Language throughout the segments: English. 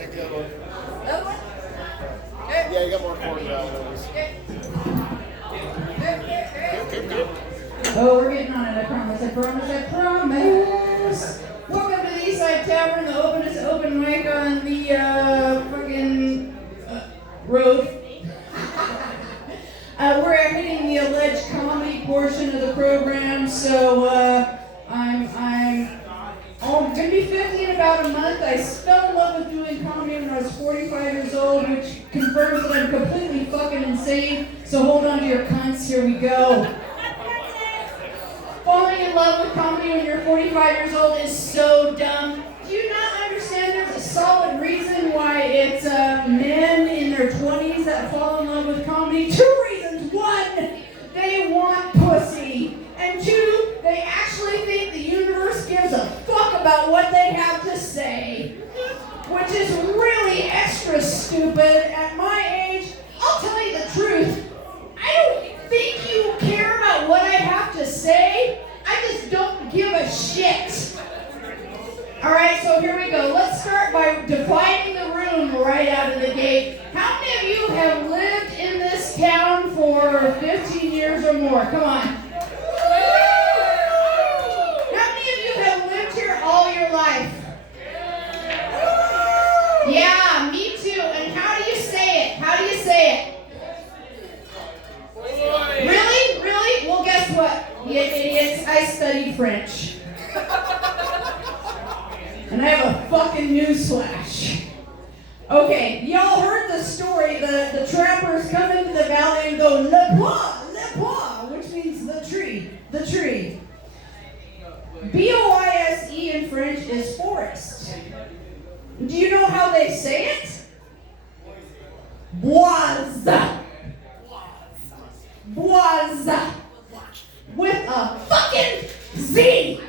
Take the other one. Another one? Okay. Yeah, you got more corn around those. Okay. Good. Oh, we're getting on it, I promise. Welcome to the Eastside Tavern, the open mic on the fucking road. We're hitting the alleged comedy portion of the program, so I'm going to be 50 in about a month. I fell in love with doing comedy when I was 45 years old, which confirms that I'm completely fucking insane. So hold on to your cunts, here we go. Falling in love with comedy when you're 45 years old is so dumb. Do you not understand there's a solid reason why it's men in their 20s that fall in love with comedy? 2 reasons. 1, they want pussy. And 2, they actually think the universe gives a fuck about what they have to say. Which is really extra stupid. At my age, I'll tell you the truth. I don't think you care about what I have to say. I just don't give a shit. Alright, so here we go. Let's start by dividing the room right out of the gate. How many of you have lived in this town for 15 years or more? Come on. How many of you have lived here all your life? Yeah, me too. And how do you say it? How do you say it? Really? Really? Well, guess what, you idiots? I studied French. And I have a fucking newsflash. Okay, y'all heard the story. The trappers come into the valley and go, le bois, which means the tree, the tree. B-O-I-S-E in French is forest. Do you know how they say it? Bois. Bois. With a fucking Z.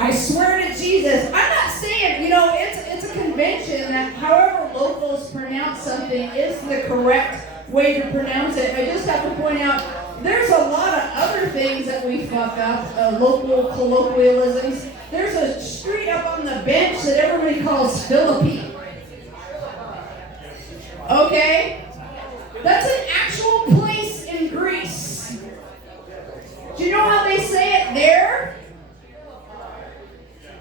I swear to Jesus, I'm not saying, it's a convention that however locals pronounce something is the correct way to pronounce it. I just have to point out, there's a lot of other things that we fuck up, local colloquialisms. There's a street up on the bench that everybody calls Philippi. Okay? That's an actual place in Greece. Do you know how they say it there?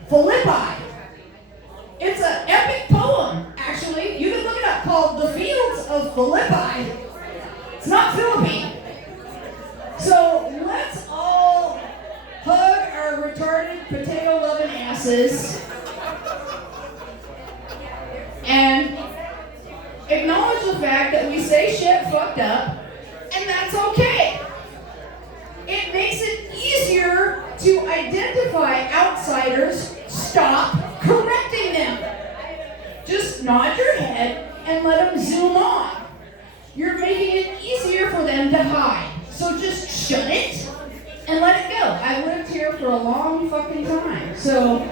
Philippi. It's an epic poem, actually. You can look it up, called The Fields of Philippi. It's not Philippi. So let's all hug our retarded potato-loving asses and acknowledge the fact that we say shit fucked up, and that's okay. It makes it easier to identify outsiders. Stop correcting them. Just nod your head and let them zoom on. You're making it easier for them to hide. So just shut it and let it go. I lived here for a long fucking time. So,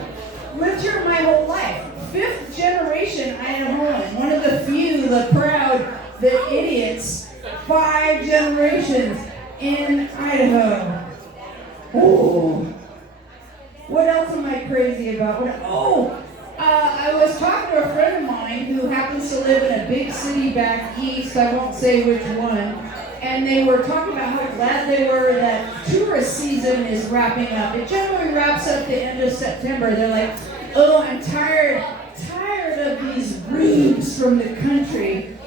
lived here my whole life. 5th generation Idahoan. One of the few, the proud, the idiots. 5 generations in Idaho. Ooh. What else am I crazy about? I was talking to a friend of mine who happens to live in a big city back east. I won't say which one. And they were talking about how glad they were that tourist season is wrapping up. It generally wraps up the end of September. They're like, oh, I'm tired of these rubes from the country.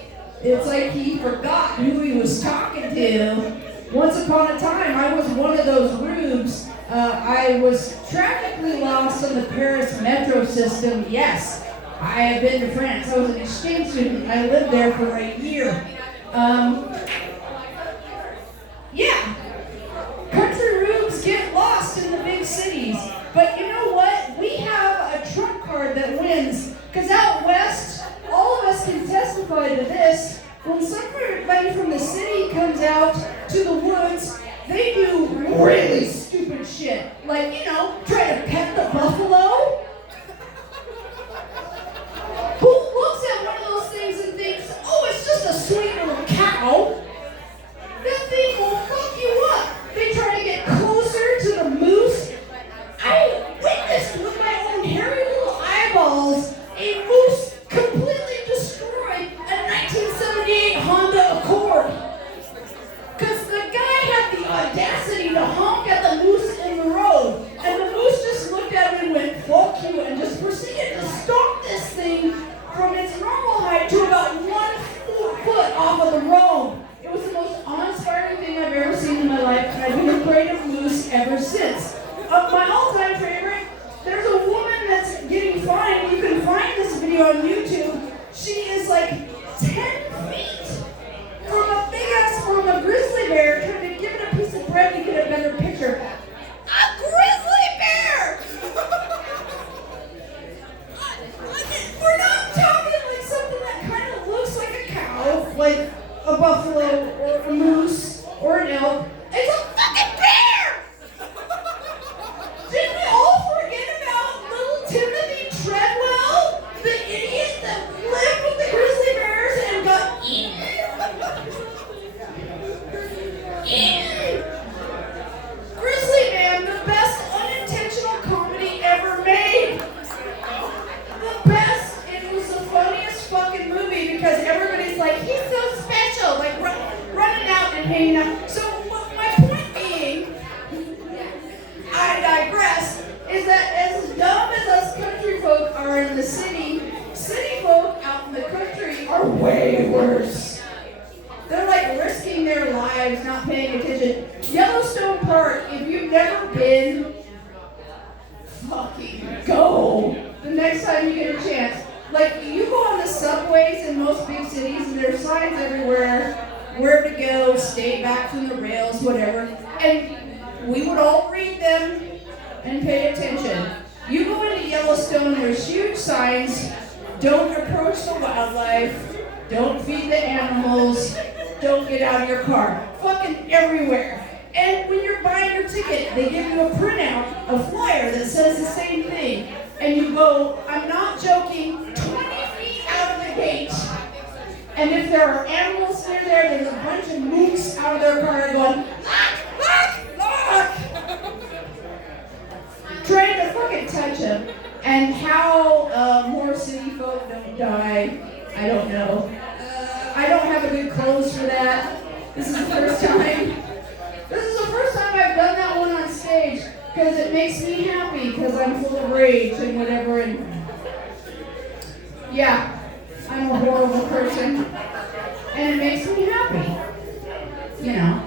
It's like he forgot who he was talking to. Once upon a time, I was one of those rubes. I was tragically lost on the Paris metro system. Yes, I have been to France. I was an exchange student. I lived there for a year. Yeah, country rubes get lost in the big cities. But you know what? We have a trump card that wins. Because out west, all of us can testify to this. When somebody from the city comes out to the woods, they do really stupid shit. Like, try to pet the buffalo. Who looks at one of those things and thinks, oh, it's just a sweet little cow? That thing will fuck you up. They try to get closer to the moose. We video on YouTube. She is like 10 feet from a grizzly bear, trying to give it a piece of bread to get a better picture. A grizzly bear! We're not talking like something that kind of looks like a cow, like a buffalo or a moose or an elk. It's a fucking bear! Did we all forget about little Timothy Treadwell, the idiot that lived with the grizzly bears and got eaten? Grizzly Man, the best unintentional comedy ever made. The best. It was the funniest fucking movie because everybody's like, he's so special, like running out and hanging out. So my point being, I digress, is that as dumb as us country folk are in the city folk out in the country are way worse. They're like risking their lives, not paying attention. Yellowstone Park, if you've never been, fucking go the next time you get a chance. Like, you go on the subways in most big cities and there's signs everywhere, where to go, stay back from the rails, whatever. And we would all read them and pay attention. You go into Yellowstone, there's huge signs, don't approach the wildlife, don't feed the animals, don't get out of your car. Fucking everywhere. And when you're buying your ticket, they give you a printout, a flyer that says the same thing. And you go, I'm not joking, 20 feet out of the gate. And if there are animals near there, there's a bunch of moose out of their car going, look! Trying to fucking touch them. And how more city folk don't die, I don't know. I don't have a good close for that. This is the first time. This is the first time I've done that one on stage because it makes me happy because I'm full of rage and whatever. And yeah, I'm a horrible person, and it makes me happy. You know.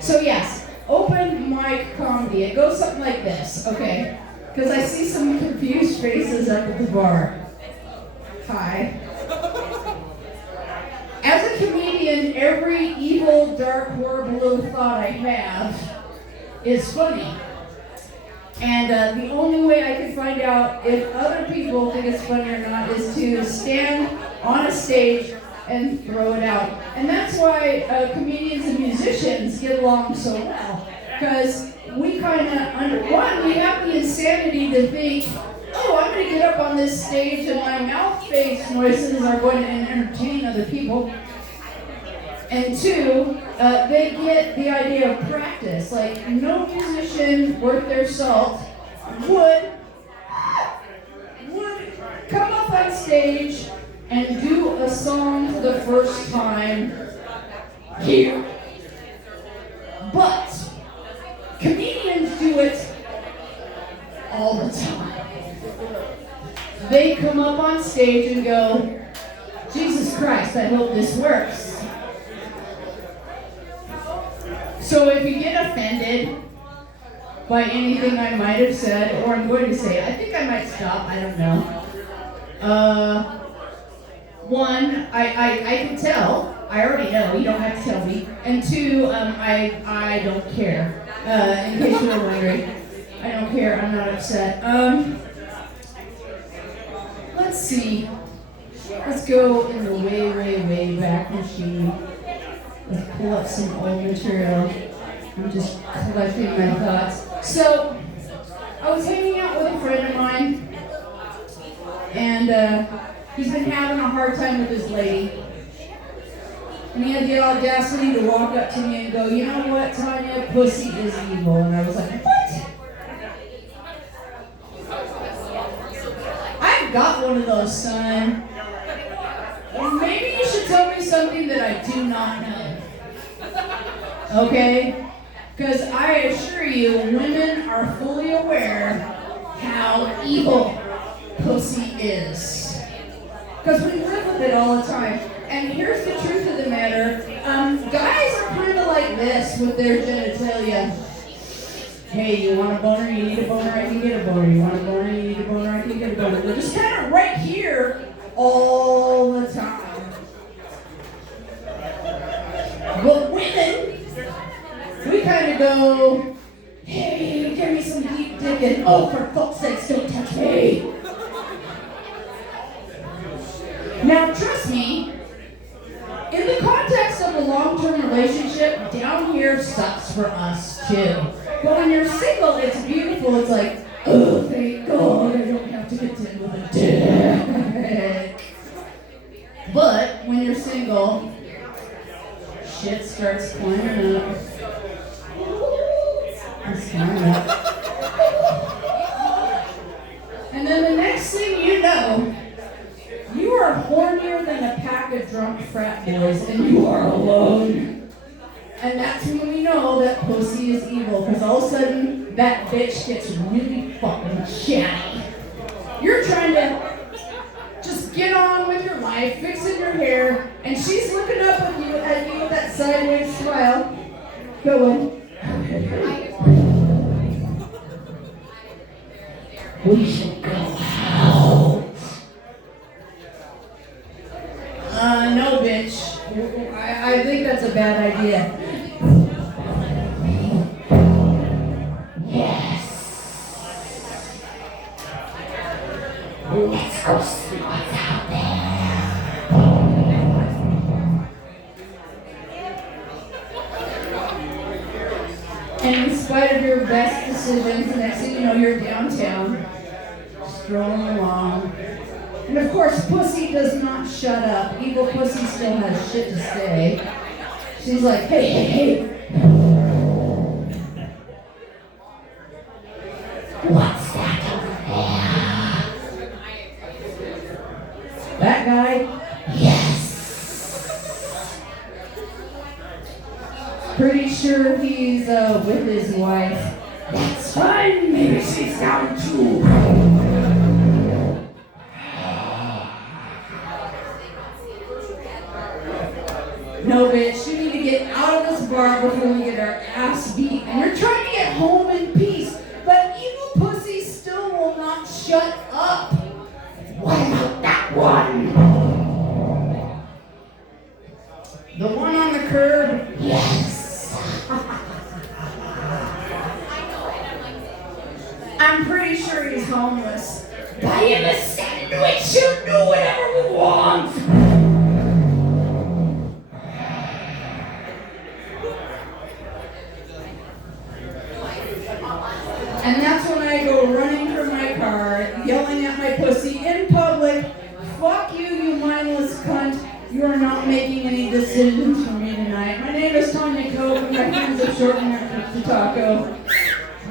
So yes, open mic comedy. It goes something like this, okay? Because I see some confused faces up at the bar. Hi. As a comedian, every evil, dark, horrible little thought I have is funny. And the only way I can find out if other people think it's funny or not is to stand on a stage and throw it out. And that's why comedians and musicians get along so well. Because we kind of, we have the insanity to think, oh, I'm going to get up on this stage and my mouth-face noises are going to entertain other people. And two, they get the idea of practice. Like, no musician worth their salt would come up on stage and do a song for the first time here. But comedians do it all the time. They come up on stage and go, Jesus Christ, I hope this works. So if you get offended by anything I might have said, or I'm going to say, I think I might stop, I don't know. One, I can tell. I already know, you don't have to tell me. And two, I don't care. In case you were wondering. I don't care, I'm not upset. Let's see. Let's go in the way, way, way back machine. Let's pull up some old material. I'm just collecting my thoughts. So, I was hanging out with a friend of mine, and he's been having a hard time with his lady. And he had the audacity to walk up to me and go, you know what, Tanya, pussy is evil. And I was like, what? I've got one of those, son. Maybe you should tell me something that I do not know. Okay? Because I assure you, women are fully aware how evil pussy is. Because we live with it all the time. And here's the truth of the matter. Guys are kind of like this with their genitalia. Hey, you want a boner? You need a boner? I can get a boner. You want a boner? You need a boner? I can get a boner. They're just kind of right here all the time. But women, we kind of go, hey, give me some deep dick, and oh, for fuck's sakes, don't touch me. Now, trust me, in the context of a long-term relationship, down here sucks for us too. But when you're single, it's beautiful. It's like, oh, thank God, I don't have to contend with a dick. But when you're single, shit starts climbing up. It's climbing up. And then the next thing you know, you are hornier than a pack of drunk frat boys, and you are alone. And that's when we know that pussy is evil, because all of a sudden, that bitch gets really fucking chatty. You're trying to just get on with your life, fixing your hair, and she's looking up at you with that sideways smile, going, we should go out. No, bitch. I think that's a bad idea. Yes. Let's go see what's out there. And in spite of your best decisions, the next thing you know, you're downtown, strolling along. And of course, pussy does not shut up. Evil pussy still has shit to say. She's like, hey, hey, hey. What's that over there? That guy? Yes. Pretty sure he's with his wife. That's fine. Maybe she's down too. No, bitch, you need to get out of this bar before we get our ass beat. And you're trying to get home in peace, but evil pussy still will not shut up. What about that one? The one on the curb? Yes. I'm pretty sure he's homeless. Buy him a sandwich, he'll do whatever we want. And that's when I go running from my car, yelling at my pussy in public, fuck you, you mindless cunt. You are not making any decisions for me tonight. My name is Tanya Cope, and my friends have shortened it to Taco.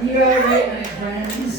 You are right, my friends.